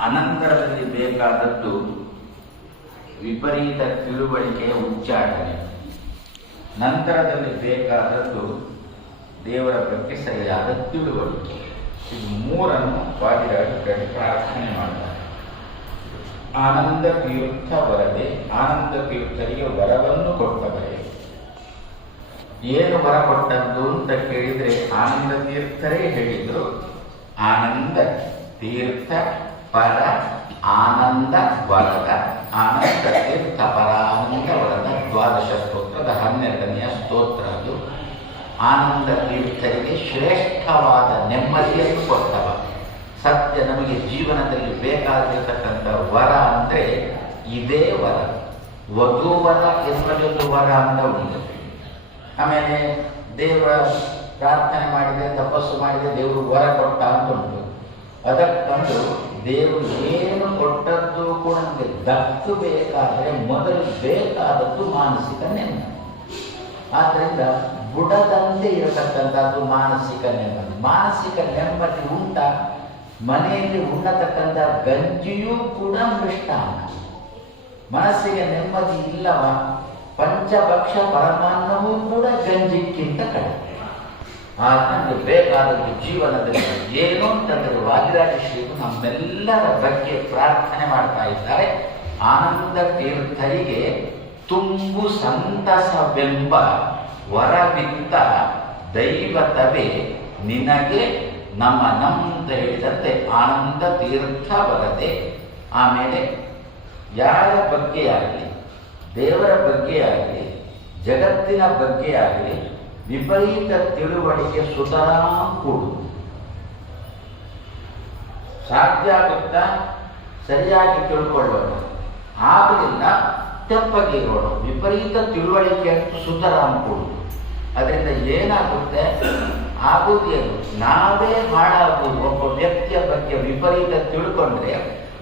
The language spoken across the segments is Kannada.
ಅನಂತರದಲ್ಲಿ ಬೇಕಾದದ್ದು ವಿಪರೀತ ತಿಳುವಳಿಕೆಯ ಉಚ್ಚಾಟನೆ. ನಂತರದಲ್ಲಿ ಬೇಕಾದದ್ದು ದೇವರ ಬಗ್ಗೆ ಸರಿಯಾದ ತಿಳುವಳಿಕೆ. ಇದು ಮೂರನ್ನು ವಾದಿರಾಜರು ಪ್ರಾರ್ಥನೆ ಮಾಡ್ತಾರೆ. ಆನಂದ ತೀರ್ಥ ವರದೆ, ಆನಂದ ತೀರ್ಥರಿಗೆ ವರವನ್ನು ಕೊಟ್ಟವರೇ ಏನು ವರ ಕೊಟ್ಟದ್ದು ಅಂತ ಕೇಳಿದ್ರೆ ಆನಂದ ತೀರ್ಥರೇ ಹೇಳಿದ್ರು. ಆನಂದ ತೀರ್ಥ ಪರ ಆನಂದ, ವರದ. ಆನಂದ ತೀರ್ಥ ಪರಾನಂದ ವರದ ದ್ವಾದಶ ಸ್ತೋತ್ರದ ಹನ್ನೆರಡನೆಯ ಸ್ತೋತ್ರ ಅದು. ಆನಂದ ತೀರ್ಥರಿಗೆ ಶ್ರೇಷ್ಠವಾದ ನೆಮ್ಮದಿಯನ್ನು ಕೊಟ್ಟವ ಸತ್ಯ ನಮಗೆ ಜೀವನದಲ್ಲಿ ಬೇಕಾಗಿರತಕ್ಕಂಥ ವರ ಅಂದರೆ ಇದೇ ವರ. ವಧುವರ ಎನ್ನುವುದೊಂದು ವರ ಅಂತ ಉಂಟು ಆಮೇಲೆ ದೇವರ ಪ್ರಾರ್ಥನೆ ಮಾಡಿದೆ, ತಪಸ್ಸು ಮಾಡಿದೆ, ದೇವರು ವರ ಕೊಟ್ಟ ಅಂತ ಉಂಟು. ಅದಕ್ಕೊಂದು ದೇವರು ಏನು ಕೊಟ್ಟದ್ದು ಕೂಡ ನಮಗೆ ದಕ್ಕಬೇಕಾದರೆ ಮೊದಲು ಬೇಕಾದದ್ದು ಮಾನಸಿಕ ನೆಮ್ಮದಿ. ಆದ್ದರಿಂದ ಬುಡದಂತೆ ಇರತಕ್ಕಂಥದ್ದು ಮಾನಸಿಕ ನೆಮ್ಮದಿ. ಮಾನಸಿಕ ನೆಮ್ಮದಿ ಉಂಟ, ಮನೆಯಲ್ಲಿ ಉಣ್ಣತಕ್ಕಂಥ ಗಂಜಿಯೂ ಕೂಡ ಮೃಷ್ಟ ಮನಸ್ಸಿಗೆ ನೆಮ್ಮದಿ ಇಲ್ಲವ, ಪಂಚಭಕ್ಷ ಪರಮಾನ್ನವೂ ಕೂಡ ಗಂಜಿಕ್ಕಿಂತ ಕಡಿಮೆ. ಆ ಬೇಕಾದದ್ದು ಜೀವನದಲ್ಲಿ ಏನು ಶ್ರೀಗಳು ನಮ್ಮೆಲ್ಲರ ಬಗ್ಗೆ ಪ್ರಾರ್ಥನೆ ಮಾಡ್ತಾ ಇದ್ದಾರೆ. ಆನಂದ ತೀರ್ಥರಿಗೆ ತುಂಬು ಸಂತಸವೆಂಬ ವರವಿತ್ತ ದೈವತವೇ ನಿನಗೆ ನಮ್ಮ ನಮ್ದ ಹೇಳಿದಂತೆ ಆನಂದ ತೀರ್ಥ ವರದೆ ಆಮೇಲೆ ಯಾರ ಬಗ್ಗೆ ಆಗಲಿ, ದೇವರ ಬಗ್ಗೆ ಆಗಲಿ, ಜಗತ್ತಿನ ಬಗ್ಗೆ ಆಗಲಿ ವಿಪರೀತ ತಿಳುವಳಿಕೆ ಸುತರಾಂ ಕೂಡು ಸಾಧ್ಯ ಆಗುತ್ತಾ? ಸರಿಯಾಗಿ ತಿಳ್ಕೊಳ್ಳೋಣ ತೆಪ್ಪಗೆ ತೆಪ್ಪಗಿರೋಣ ವಿಪರೀತ ತಿಳುವಳಿಕೆ ಅಂತೂ ಸುತರಾಂ ಕೂಡು ಅದರಿಂದ ಏನಾಗುತ್ತೆ? ಆಗುವುದೇನು ನಾವೇ ಹಾಳಾಗುವುದು ಒಬ್ಬ ವ್ಯಕ್ತಿಯ ಬಗ್ಗೆ ವಿಪರೀತ ತಿಳ್ಕೊಂಡ್ರೆ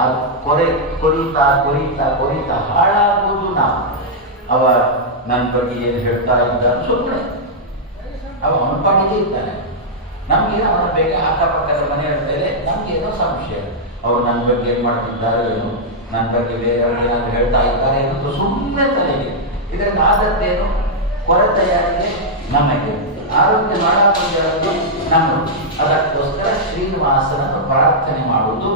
ಅದು ಕೊರೆ, ಕೊರಿತಾ ಕೊರಿತಾ ಕೊರಿತಾ ಹಾಳಾಗುವುದು ನಾವು. ಅವ ನನ್ನ ಬಗ್ಗೆ ಏನು ಹೇಳ್ತಾ ಇದ್ದ ಸುಮ್ಮನೆ ಅವ ಅವನ ಪಾಡಿಗೆ ಇದ್ದಾನೆ. ನಮ್ಗೆ ಅವರ ಬೇಗ ಅಕ್ಕಪಕ್ಕದ ಮನೆ ಹೇಳ್ತಾರೆ ನಮ್ಗೇನೋ ಸಂಶಯ. ಅವರು ನನ್ನ ಬಗ್ಗೆ ಏನು ಮಾಡ್ತಿದ್ದಾರೆ ಏನು, ನನ್ನ ಬಗ್ಗೆ ಬೇರೆಯವರು ಏನಾದ್ರು ಹೇಳ್ತಾ ಇದ್ದಾರೆ ಅನ್ನೋದು ಸುಮ್ಮನೆ ತಲೆಗೆ. ಇದರಿಂದ ಆದದ್ದೇನು ಕೊರತೆಯಾಗಿದೆ ನಮಗೆ ಆರೋಗ್ಯ ಮಾಡಾಕೊಂಡು ನಮ್ಮ ಅದಕ್ಕೋಸ್ಕರ ಶ್ರೀನಿವಾಸನನ್ನು ಪ್ರಾರ್ಥನೆ ಮಾಡುವುದು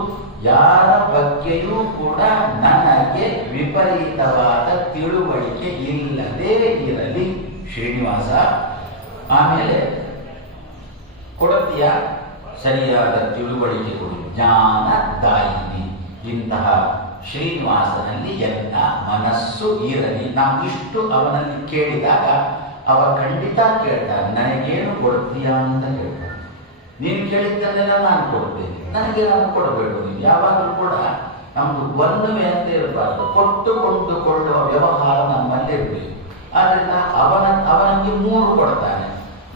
ಯಾರ ಬಗ್ಗೆಯೂ ಕೂಡ ನನಗೆ ವಿಪರೀತವಾದ ತಿಳುವಳಿಕೆ ಇಲ್ಲದೇ ಇರಲಿ, ಶ್ರೀನಿವಾಸ. ಆಮೇಲೆ ಕೊಡತಿಯ ಸರಿಯಾದ ತಿಳುವಳಿಕೆ ಜ್ಞಾನ ಜ್ಞಾನದಾಯಿನಿ ಇಂತಹ ಶ್ರೀನಿವಾಸನಲ್ಲಿ ಎಲ್ಲ ಮನಸ್ಸು ಇರಲಿ. ನಾವು ಇಷ್ಟು ಅವನಲ್ಲಿ ಕೇಳಿದಾಗ ಅವ ಖಂಡಿತ ಕೇಳ್ತಾನೆ ನನಗೇನು ಕೊಡ್ತೀಯ ಅಂತ ಕೇಳ್ತಾನೆ ನೀನು ಕೇಳಿದ್ದನ್ನೆಲ್ಲ ನಾನು ಕೊಡ್ತೇನೆ. ನನಗೆ ನಾನು ಕೊಡಬೇಕು ನೀನು. ಯಾವಾಗಲೂ ಕೂಡ ನಮ್ದು ಬಂದುವೆ ಅಂತ ಇರಬಾರ್ದು. ಕೊಟ್ಟು ಕೊಂಡುಕೊಳ್ಳುವ ವ್ಯವಹಾರ ನಮ್ಮಲ್ಲಿ ಇರಬೇಕು. ಆದ್ರಿಂದ ಅವನ, ಅವನಿಗೆ ಮೂರು ಕೊಡ್ತಾನೆ.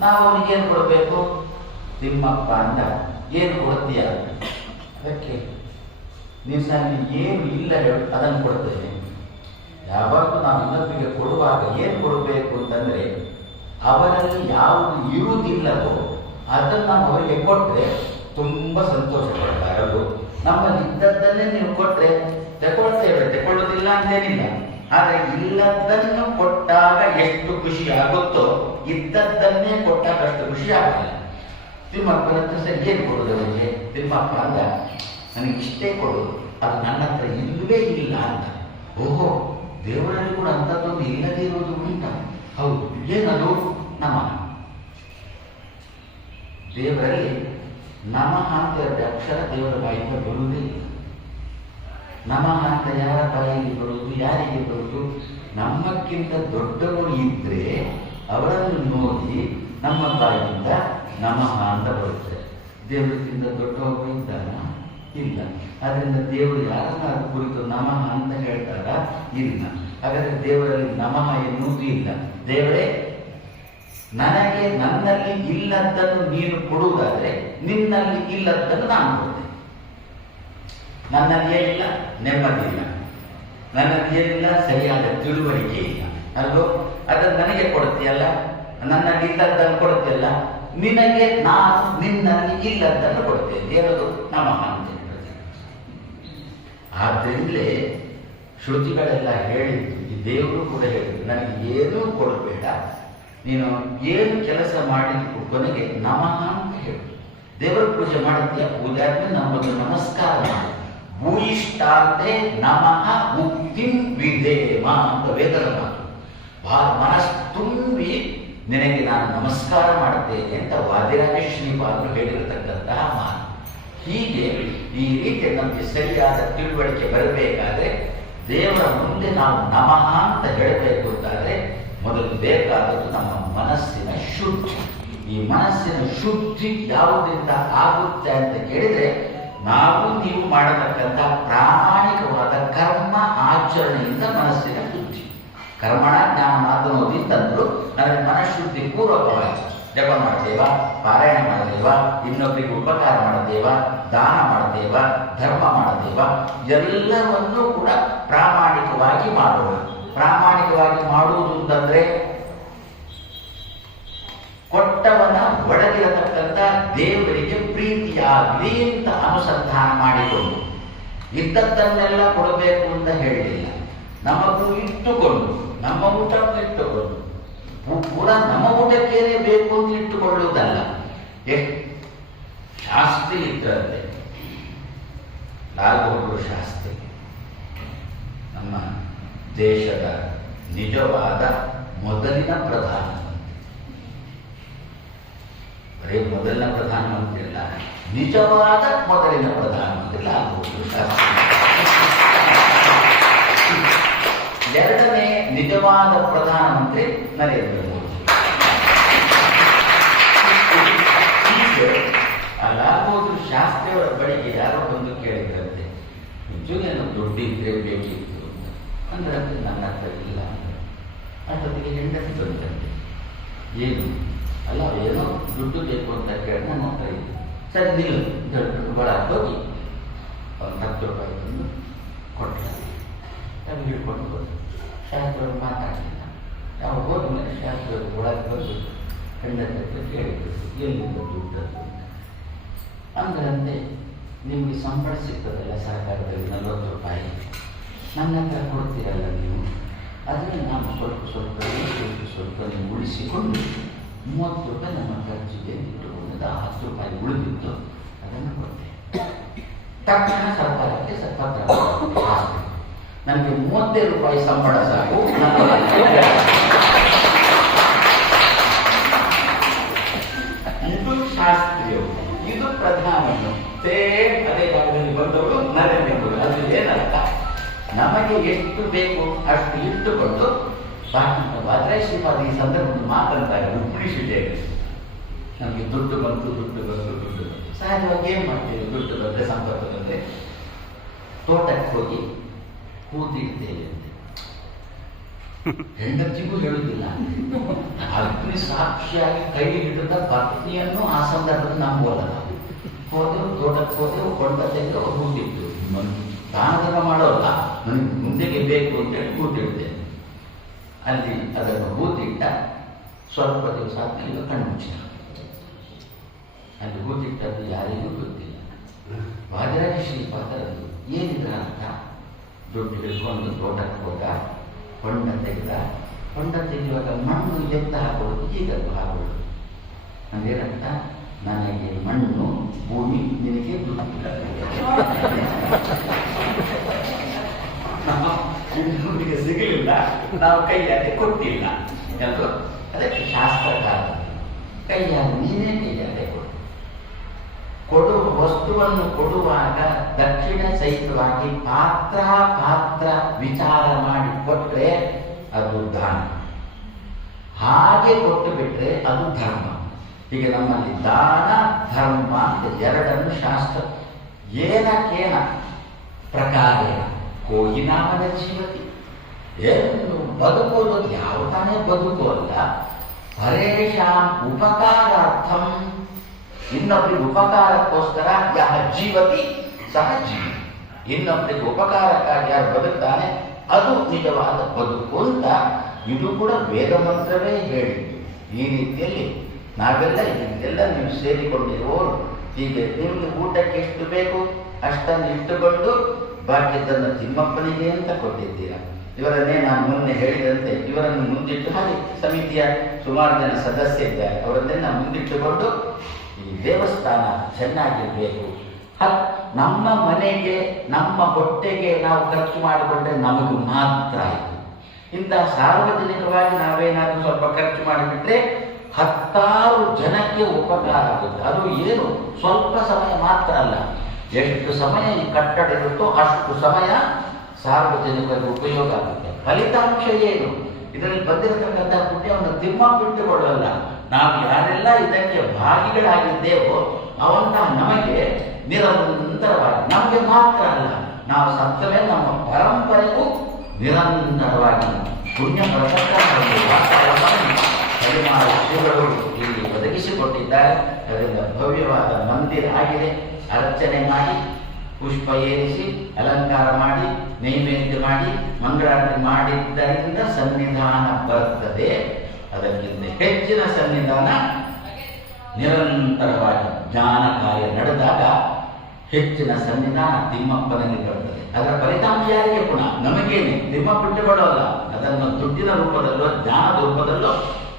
ನಾವು ಅವನಿಗೆ ಏನು ಕೊಡಬೇಕು? ತಿಮ್ಮಪ್ಪ ಅಂದ ಏನು ಕೊಡ್ತೀಯ ಅದಕ್ಕೆ, ನೀವು ನನಗೆ ಏನು ಇಲ್ಲ ಹೇಳು, ಅದನ್ನು ಕೊಡ್ತೇನೆ. ಯಾವಾಗಲೂ ನಾವು ಇನ್ನೊಬ್ಬರಿಗೆ ಕೊಡುವಾಗ ಏನು ಕೊಡಬೇಕು ಅಂತಂದರೆ, ಅವರಲ್ಲಿ ಯಾವುದು ಇರುವುದಿಲ್ಲವೋ ಅದನ್ನು ನಾವು ಅವರಿಗೆ ಕೊಟ್ಟರೆ ತುಂಬ ಸಂತೋಷ ಪಡ್ತಾರೆ ಅವರು ನಮ್ಮಲ್ಲಿ ಇದ್ದದ್ದನ್ನೇ ನೀವು ಕೊಟ್ಟರೆ ತಗೊಳ್ತೇವೆ, ತಗೊಳ್ಳೋದಿಲ್ಲ ಅಂತೇನಿಲ್ಲ. ಆದರೆ ಇಲ್ಲದನ್ನು ಕೊಟ್ಟಾಗ ಎಷ್ಟು ಖುಷಿ ಆಗುತ್ತೋ, ಇದ್ದದ್ದನ್ನೇ ಕೊಟ್ಟಾಗ ಅಷ್ಟು ಖುಷಿ ಆಗಲ್ಲ ತಿಮ್ಮಪ್ಪನ ಹತ್ರ ಸರಿ ಏನು ಕೊಡೋದು ಅವರಿಗೆ. ತಿಮ್ಮಪ್ಪ ಅಂದ, ನನಗೆ ಇಷ್ಟೇ ಕೊಡು, ಅದು ನನ್ನ ಹತ್ರ ಇಲ್ಲವೇ ಇಲ್ಲ ಅಂತ. ಓಹೋ, ದೇವರಲ್ಲಿ ಕೂಡ ಅಂಥದ್ದೊಂದು ಇಲ್ಲದೆ ಇರೋದು ಉಂಟ. ಹೌದು, ಏನದು? ನಮಃ. ದೇವರಲ್ಲಿ ನಮಃ ಅಂತ ಎರಡು ಅಕ್ಷರ ದೇವರ ಬಾಯಿಂದ ಬರುವುದೇ ಇಲ್ಲ. ನಮಃ ಅಂತ ಯಾರ ಬಾಯಿಗೆ ಬರುವುದು, ಯಾರಿಗೆ ಬರುವುದು? ನಮ್ಮಕ್ಕಿಂತ ದೊಡ್ಡವರು ಇದ್ರೆ ಅವರನ್ನು ನೋಡಿ ನಮ್ಮ ಬಾಯಿಯಿಂದ ನಮಃ ಅಂತ ಬರುತ್ತೆ. ದೇವರಿಗಿಂತ ದೊಡ್ಡವರು ಇದ್ದಾನ? ಇಲ್ಲ. ಅದರಿಂದ ದೇವರು ಯಾರನ್ನ ಕುರಿತು ನಮಃ ಅಂತ ಹೇಳ್ತಾರ ಇಲ್ಲ. ಹಾಗಾದ್ರೆ ದೇವರಲ್ಲಿ ನಮಃ ಎನ್ನುವುದು ಇಲ್ಲ. ದೇವರೇ, ನನಗೆ ನನ್ನಲ್ಲಿ ಇಲ್ಲದ್ದನ್ನು ನೀನು ಕೊಡುವುದಾದ್ರೆ ನಿನ್ನಲ್ಲಿ ಇಲ್ಲದ್ದನ್ನು ನಾನು ಕೊಡ್ತೇನೆ. ನನ್ನಲ್ಲಿ ಏನಿಲ್ಲ ನೆಮ್ಮದಿ ಇಲ್ಲ ನನ್ನಲ್ಲಿ ಏನಿಲ್ಲ ಸರಿಯಾದ ತಿಳುವಳಿಕೆ ಇಲ್ಲ. ಅಲ್ವೋ ಅದನ್ನು ನನಗೆ ಕೊಡುತ್ತೀಯಲ್ಲ? ನನ್ನಲ್ಲಿ ನಿನ್ನದ್ದನ್ನು ಕೊಡುತ್ತಿಲ್ಲ ನಿನಗೆ ನಾನು ನಿನ್ನಲ್ಲಿ ಇಲ್ಲದ್ದನ್ನು ಕೊಡುತ್ತೇನೆ. ಏನದು ನಮ್ಮ ಅಂತ ಆದ್ದರಿಂದಲೇ ಶ್ರುತಿಗಳೆಲ್ಲ ಹೇಳಿದ್ದು, ಈ ದೇವರು ಕೂಡ ಹೇಳಿದ್ರು ನನಗೆ ಏನೂ ಕೊಡಬೇಡ. ನೀನು ಏನು ಕೆಲಸ ಮಾಡಿದ್ರು ಕೊನೆಗೆ ನಮಃ ಅಂತ ಹೇಳು. ದೇವರ ಪೂಜೆ ಮಾಡುತ್ತೀಯ? ಪೂಜೆ ಆದ್ಮೇಲೆ ನಮ್ಮದು ನಮಸ್ಕಾರ ಮಾಡಿ. ಭೂಯಿಷ್ಟಾಂತೆ ನಮಃ ಮುಕ್ತಿಂ ವಿಧೇಮ ಅಂತ ವೇದನ ಮಾತು. ಮನಸ್ಸು ತುಂಬಿ ನಿನಗೆ ನಾನು ನಮಸ್ಕಾರ ಮಾಡುತ್ತೇನೆ ಅಂತ ವಾದಿರಾಜ ಶ್ರೀಪಾದರು ಹೇಳಿರತಕ್ಕಂತಹ ಮಾತು. ಹೀಗೆ ಈ ರೀತಿ ನಮಗೆ ಸರಿಯಾದ ತಿಳುವಳಿಕೆ ಬರಬೇಕಾದ್ರೆ ದೇವರ ಮುಂದೆ ನಾವು ನಮಃ ಅಂತ ಹೇಳಬೇಕು ಅಂತಾದ್ರೆ ಮೊದಲು ಬೇಕಾದದ್ದು ನಮ್ಮ ಮನಸ್ಸಿನ ಶುದ್ಧಿ. ಈ ಮನಸ್ಸಿನ ಶುದ್ಧಿ ಯಾವುದರಿಂದ ಆಗುತ್ತೆ ಅಂತ ಕೇಳಿದ್ರೆ ನಾವು ನೀವು ಮಾಡತಕ್ಕಂಥ ಪ್ರಾಮಾಣಿಕವಾದ ಕರ್ಮ ಆಚರಣೆಯಿಂದ ಮನಸ್ಸಿನ ಶುದ್ಧಿ. ಕರ್ಮಣ ಜ್ಞಾನ ಮಾತನೋದಿಂತಂದ್ರು ನನಗೆ ಮನಃಶುದ್ಧಿ ಪೂರ್ವಕವಾಗಿ ಜಪ ಮಾಡ್ತೇವ ಪಾರಾಯಣ ಮಾಡದೇವ, ಇನ್ನೊಬ್ಬರಿಗೆ ಉಪಕಾರ ಮಾಡದೇವ, ದಾನ ಮಾಡದೇವ, ಧರ್ಮ ಮಾಡದೇವ, ಎಲ್ಲವನ್ನೂ ಕೂಡ ಪ್ರಾಮಾಣಿಕವಾಗಿ ಮಾಡೋಣ. ಪ್ರಾಮಾಣಿಕವಾಗಿ ಮಾಡುವುದು ಅಂತಂದ್ರೆ ಕೊಟ್ಟವನ ಒಳಗಿರತಕ್ಕಂಥ ದೇವರಿಗೆ ಪ್ರೀತಿಯಾಗಲಿ ಅಂತ ಅನುಸಂಧಾನ ಮಾಡಿಕೊಂಡು. ಇದ್ದದ್ದನ್ನೆಲ್ಲ ಕೊಡಬೇಕು ಅಂತ ಹೇಳಲಿಲ್ಲ ನಮಗೂ ಇಟ್ಟುಕೊಂಡು, ನಮ್ಮ ಊಟವನ್ನು ಇಟ್ಟುಕೊಂಡು. ಪೂರ ನಮ್ಮ ಊಟಕ್ಕೇನೆ ಬೇಕು ಅಂತ ಇಟ್ಟುಕೊಳ್ಳುವುದಲ್ಲ. ಶಾಸ್ತ್ರಿ ಇದ್ದರಂತೆ ಲಾಲ್ ಬಹದ್ದೂರ್ ಶಾಸ್ತ್ರಿ ನಮ್ಮ ದೇಶದ ನಿಜವಾದ ಮೊದಲಿನ ಪ್ರಧಾನಮಂತ್ರಿ. ಬರೀ ಮೊದಲಿನ ಪ್ರಧಾನಮಂತ್ರಿ ಅಲ್ಲ, ನಿಜವಾದ ಮೊದಲಿನ ಪ್ರಧಾನಮಂತ್ರಿ ಲಾಲ್ ಬಹದ್ದೂರ್ ಶಾಸ್ತ್ರಿ ಎರಡನೇ ನಿಜವಾದ ಪ್ರಧಾನಮಂತ್ರಿ ನರೇಂದ್ರ ಮೋದಿ. ಹೀಗೆ ಆ ಲಾಲ್ ಬಹದ್ದೂರ್ ಶಾಸ್ತ್ರಿಯವರ ಬಳಿಗೆ ಯಾರೋ ಬಂದು ಕೇಳಿದ್ರಂತೆ, ನಿಜವೇನು ದುಡ್ಡಿದ್ರೆ ಬೇಕಿತ್ತು ಅಂತ? ಅಂದ್ರೆ ನನ್ನ ಹತ್ರ ಇಲ್ಲ. ಅಂದ್ರೆ ಅಷ್ಟೊತ್ತಿಗೆ ಹೆಂಡತಿ ಬಂದಂತೆ ಏನು? ಅಲ್ಲ, ಏನೋ ದುಡ್ಡು ಬೇಕು ಅಂತ ಕೇಳಿ ನನ್ನ ಹತ್ರ ಇದೆ ಸರಿ, ನಿಲ್ಲು. ದೊಡ್ಡ ಬಳ ಹೋಗಿ. ಒಂದು ಹತ್ತು ರೂಪಾಯಿ ತಂದು ಕೊಟ್ಟರೆ ಅದು ಹಿಡ್ಕೊಂಡು ಹೋದ್ರು ಶಾಸ್ತ್ರವರು ಮಾತಾಡಲಿಲ್ಲ. ನಾವು ಹೋದ್ಮೇಲೆ ಶಾಸ್ತ್ರವರು ಒಳಗೆ ಬಂದು ಹತ್ರ ಕೇಳಿದ್ರು ಎಲ್ಲಿಂದ ದುಡ್ಡು ಅಂದರಂತೆ ನಿಮಗೆ ಸಂಬಳ ಸಿಗ್ತದಲ್ಲ ಸರ್ಕಾರದಲ್ಲಿ ನಲವತ್ತು ರೂಪಾಯಿ? ನನ್ನ ಹತ್ರ ಕೊಡ್ತೀರಲ್ಲ ನೀವು? ಅದನ್ನು ನಾನು ಸ್ವಲ್ಪ ಸ್ವಲ್ಪ ಸ್ವಲ್ಪ ಸ್ವಲ್ಪ ನೀವು ಉಳಿಸಿಕೊಂಡು ಮೂವತ್ತು ರೂಪಾಯಿ ನಮ್ಮ ಖರ್ಚಿಗೆ ಇಟ್ಟುಕೊಂಡಿದ್ದ ಆ ಹತ್ತು ರೂಪಾಯಿ ಉಳಿದಿತ್ತು, ಅದನ್ನು ಕೊಡ್ತೇನೆ. ತಕ್ಷಣ ಸರ್ಕಾರಕ್ಕೆ ಸ- ಪತ್ರ ಬರೆದು ಶಾಸ್ತ್ರಿ. ನನಗೆ ಮೂವತ್ತೈದು ರೂಪಾಯಿ ಸಂಬಳ ಸಾಕು. ಇದು ಶಾಸ್ತ್ರೀಯವು ಇದು ಪ್ರಧಾನವನ್ನು ಸೇಮ್ ಅದೇ ಜಾಗದಲ್ಲಿ ಬಂದವರು ನರೇಂದ್ರ ಅದು ಏನರ್ಥ? ನಮಗೆ ಎಷ್ಟು ಬೇಕು ಅಷ್ಟು ಇಟ್ಟುಕೊಂಡು ಬಾಕಿ ಶ್ರೀಪಾದ ಈ ಸಂದರ್ಭದಲ್ಲಿ ಮಾತಂತಾರೆ ಉಪನಿಷಿದೆ ನಮಗೆ ದುಡ್ಡು ಬಂತು ದುಡ್ಡು ಬಂತು, ದುಡ್ಡು ಸಹಜವಾಗಿ ಏನು ಮಾಡ್ತೀವಿ ದುಡ್ಡು ಬಂದರೆ ಸಂಪರ್ಕ ಬಂದರೆ ತೋಟಕ್ಕೆ ಹೋಗಿ ಕೂತಿರ್ತೇವೆ ಅಂತೆ ಹೆಂಡತಿಗೂ ಹೇಳುವುದಿಲ್ಲ. ಅಗ್ನಿ ಸಾಕ್ಷಿಯಾಗಿ ಕೈ ಹಿಡಿದ ಪತ್ನಿಯನ್ನು ಆ ಸಂದರ್ಭದಲ್ಲಿ ನಂಬೋಲ್ಲ ನಾವು ಹೋದೆವು ತೋಟಕ್ಕೆ ಹೋದೆವು ಕೊಂಡ ತೆಗೆದು ಕೂತಿತ್ತು ದಾನಧರ್ಮ ಮಾಡೋಲ್ಲ. ನನಗೆ ಮುಂದೆಗೆ ಬೇಕು ಅಂತೇಳಿ ಕೂತಿಡ್ತೇನೆ ಅಲ್ಲಿ ಅದನ್ನು ಕೂತಿಟ್ಟ ಸ್ವಲ್ಪ ದಿವಸ ಆದ್ಮೇಲೆ ಕಣ್ಣು ಮುಚ್ಚಿದ ಅಲ್ಲಿ ಕೂತಿಟ್ಟದ್ದು ಯಾರಿಗೂ ಗೊತ್ತಿಲ್ಲ. ವಾದಿರಾಜ ಶ್ರೀಪಾದರದ್ದು ಏನಿದ್ರ ಅರ್ಥ ದುಡ್ಡು ಹಿಡ್ಕೊಂಡು ತೋಟಕ್ಕೆ ಹೋದ ಹೊಂಡ ತೆಗೆದ ಹೊಂಡ ತೆಗೆಯುವಾಗ ಮಣ್ಣು ಎತ್ತ ಹಾಕೊಳ್ಳೋದು ಈಗ ಹಾಕೊಳ್ಳೋದು ಅಂದೇನಂತ ನನಗೆ ಮಣ್ಣು ಭೂಮಿ ನಿನಗೆ ನಮಗೆ ಸಿಗಲಿಲ್ಲ ನಾವು ಕೈಯಾರೆ ಕೊಟ್ಟಿಲ್ಲ. ಎಂದು ಅದಕ್ಕೆ ಶಾಸ್ತ್ರಕಾರ ಕೈಯಾರೆ ನೀನೇ ಕೈಯಾರೆ ಕೊಡು ಕೊಡುವ ವಸ್ತುವನ್ನು ಕೊಡುವಾಗ ದಕ್ಷಿಣ ಸಹಿತವಾಗಿ ಪಾತ್ರ ಪಾತ್ರ ವಿಚಾರ ಮಾಡಿ ಕೊಟ್ಟರೆ ಅದು ದಾನ ಹಾಗೆ ಕೊಟ್ಟು ಬಿಟ್ಟರೆ ಅದು ಧರ್ಮ. ಈಗ ನಮ್ಮಲ್ಲಿ ದಾನ, ಧರ್ಮ ಅಂತ ಎರಡನ್ನು ಶಾಸ್ತ್ರ ಏನಕ್ಕೇನ ಪ್ರಕಾರೇಣ ಕೋಹಿನಾಮನ ಜೀವತಿ. ಏನು ಬದುಕೋದು ಯಾವ ತಾನೇ ಬದುಕು ಅಲ್ಲ ಪರೇಶಾಂ ಉಪಕಾರಾರ್ಥಂ ಇನ್ನೊಬ್ಬರಿಗೆ ಉಪಕಾರಕ್ಕೋಸ್ಕರ ಯಹ ಜೀವತಿ ಸಹ ಜೀವಿ. ಇನ್ನೊಬ್ಬರಿಗೆ ಉಪಕಾರಕ್ಕಾಗಿ ಯಾರು ಬದುಕ್ತಾನೆ, ಅದು ನಿಜವಾದ ಬದುಕು ಅಂತ ಇದು ಕೂಡ ವೇದ ಮಂತ್ರವೇ ಹೇಳಿ ಈ ರೀತಿಯಲ್ಲಿ ನಾವೆಲ್ಲ ಇದೆಲ್ಲ ನೀವು ಸೇರಿಕೊಂಡಿರುವವರು ಹೀಗೆ ನಿಮಗೆ ಊಟಕ್ಕೆ ಎಷ್ಟು ಬೇಕು ಅಷ್ಟನ್ನು ಇಟ್ಟುಕೊಂಡು ಬಾಕಿದ್ದನ್ನು ತಿಮ್ಮಪ್ಪನಿಗೆ ಅಂತ ಕೊಟ್ಟಿದ್ದೀರಾ. ಇವರನ್ನೇ ನಾನು ಮೊನ್ನೆ ಹೇಳಿದಂತೆ, ಇವರನ್ನು ಮುಂದಿಟ್ಟು ಹಾಗೆ ಸಮಿತಿಯ ಸುಮಾರು ಜನ ಸದಸ್ಯ ಇದ್ದಾರೆ. ಅವರನ್ನೇ ನಾನು ಮುಂದಿಟ್ಟುಕೊಂಡು ದೇವಸ್ಥಾನ ಚೆನ್ನಾಗಿರಬೇಕು. ಹತ್ ನಮ್ಮ ಮನೆಗೆ, ನಮ್ಮ ಹೊಟ್ಟೆಗೆ ನಾವು ಖರ್ಚು ಮಾಡಿಕೊಂಡ್ರೆ ನಮಗೂ ಮಾತ್ರ ಆಯಿತು. ಇಂತಹ ಸಾರ್ವಜನಿಕವಾಗಿ ನಾವೇನಾದರೂ ಸ್ವಲ್ಪ ಖರ್ಚು ಮಾಡಿಬಿಟ್ರೆ ಹತ್ತಾರು ಜನಕ್ಕೆ ಉಪಕಾರ ಆಗುತ್ತೆ. ಅದು ಏನು? ಸ್ವಲ್ಪ ಸಮಯ ಮಾತ್ರ ಅಲ್ಲ. ಎಷ್ಟು ಸಮಯ ಈ ಕಟ್ಟಡ ಇರುತ್ತೋ ಅಷ್ಟು ಸಮಯ ಸಾರ್ವಜನಿಕರಿಗೆ ಉಪಯೋಗ ಆಗುತ್ತೆ. ಫಲಿತಾಂಶ ಏನು? ಇದರಲ್ಲಿ ಬಂದಿರತಕ್ಕಂಥ ಪುಣ್ಯವನ್ನು ತಿಮ್ಮ ಬಿಟ್ಟುಕೊಳ್ಳಲ್ಲ ನಾವು ಯಾರೆಲ್ಲ ಇದಕ್ಕೆ ಭಾಗಿಗಳಾಗಿದ್ದೇವೋ ಅವಂತ ನಮಗೆ ನಿರಂತರವಾಗಿ, ನಮಗೆ ಮಾತ್ರ ಅಲ್ಲ, ನಾವು ಸತ್ತವೇ ನಮ್ಮ ಪರಂಪರೆಗೂ ನಿರಂತರವಾಗಿ ಪುಣ್ಯ ಹರಿಮಾಳ ಒದಗಿಸಿಕೊಟ್ಟಿದ್ದಾರೆ. ಅದರಿಂದ ಭವ್ಯವಾದ ಮಂದಿರ ಆಗಿದೆ. ಅರ್ಚನೆ ಮಾಡಿ, ಪುಷ್ಪ ಏರಿಸಿ, ಅಲಂಕಾರ ಮಾಡಿ, ನೈವೇದ್ಯ ಮಾಡಿ, ಮಂಗಳಾರತಿ ಮಾಡಿದ್ದರಿಂದ ಸನ್ನಿಧಾನ ಬರ್ತದೆ. ಅದಕ್ಕಿಂತ ಹೆಚ್ಚಿನ ಸನ್ನಿಧಾನ ನಿರಂತರವಾಗಿ ಜ್ಞಾನ ಕಾರ್ಯ ನಡೆದಾಗ ಹೆಚ್ಚಿನ ಸನ್ನಿಧಾನ ತಿಮ್ಮಪ್ಪನಲ್ಲಿ ಬರ್ತದೆ. ಅದರ ಫಲಿತಾಂಶ ಯಾರಿಗೆ ಪುನಃ ನಮಗೇನೆ ತಿಮ್ಮ ಬಿಟ್ಟುಕೊಳ್ಳೋಲ್ಲ ಅದನ್ನು ದುಡ್ಡಿನ ರೂಪದಲ್ಲೋ, ಜ್ಞಾನದ ರೂಪದಲ್ಲೋ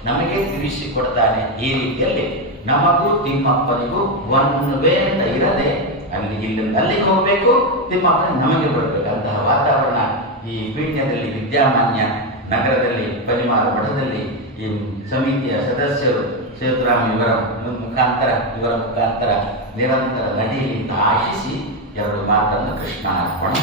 ನಮಗೆ ತಿಳಿಸಿಕೊಡ್ತಾನೆ. ಈ ರೀತಿಯಲ್ಲಿ ನಮಗೂ ತಿಮ್ಮಪ್ಪನಿಗೂ ಒಂದು ವೇ ಅಂತ ಇರದೆ ಅಲ್ಲಿ ಇಲ್ಲಿಂದ ಅಲ್ಲಿಗೆ ಹೋಗಬೇಕು, ತಿಮ್ಮಪ್ಪನ ನಮಗೆ ಬರಬೇಕು ಅಂತಹ ವಾತಾವರಣ ಈ ಪೀಣ್ಯದಲ್ಲಿ ವಿದ್ಯಾಮಾನ್ಯ ನಗರದಲ್ಲಿ ಪನಿಮಾರ ಮಠದಲ್ಲಿ ಈ ಸಮಿತಿಯ ಸದಸ್ಯರು ಸೇತುರಾಮ್ ಇವರ ಮುಖಾಂತರ ಇವರ ಮುಖಾಂತರ ನಿರಂತರ ನಡೆಯಲಿ ಆಶಿಸಿ ಎರಡು ಮಾತನ್ನು ಕೃಷ್ಣ ಅರ್ಪಣೆ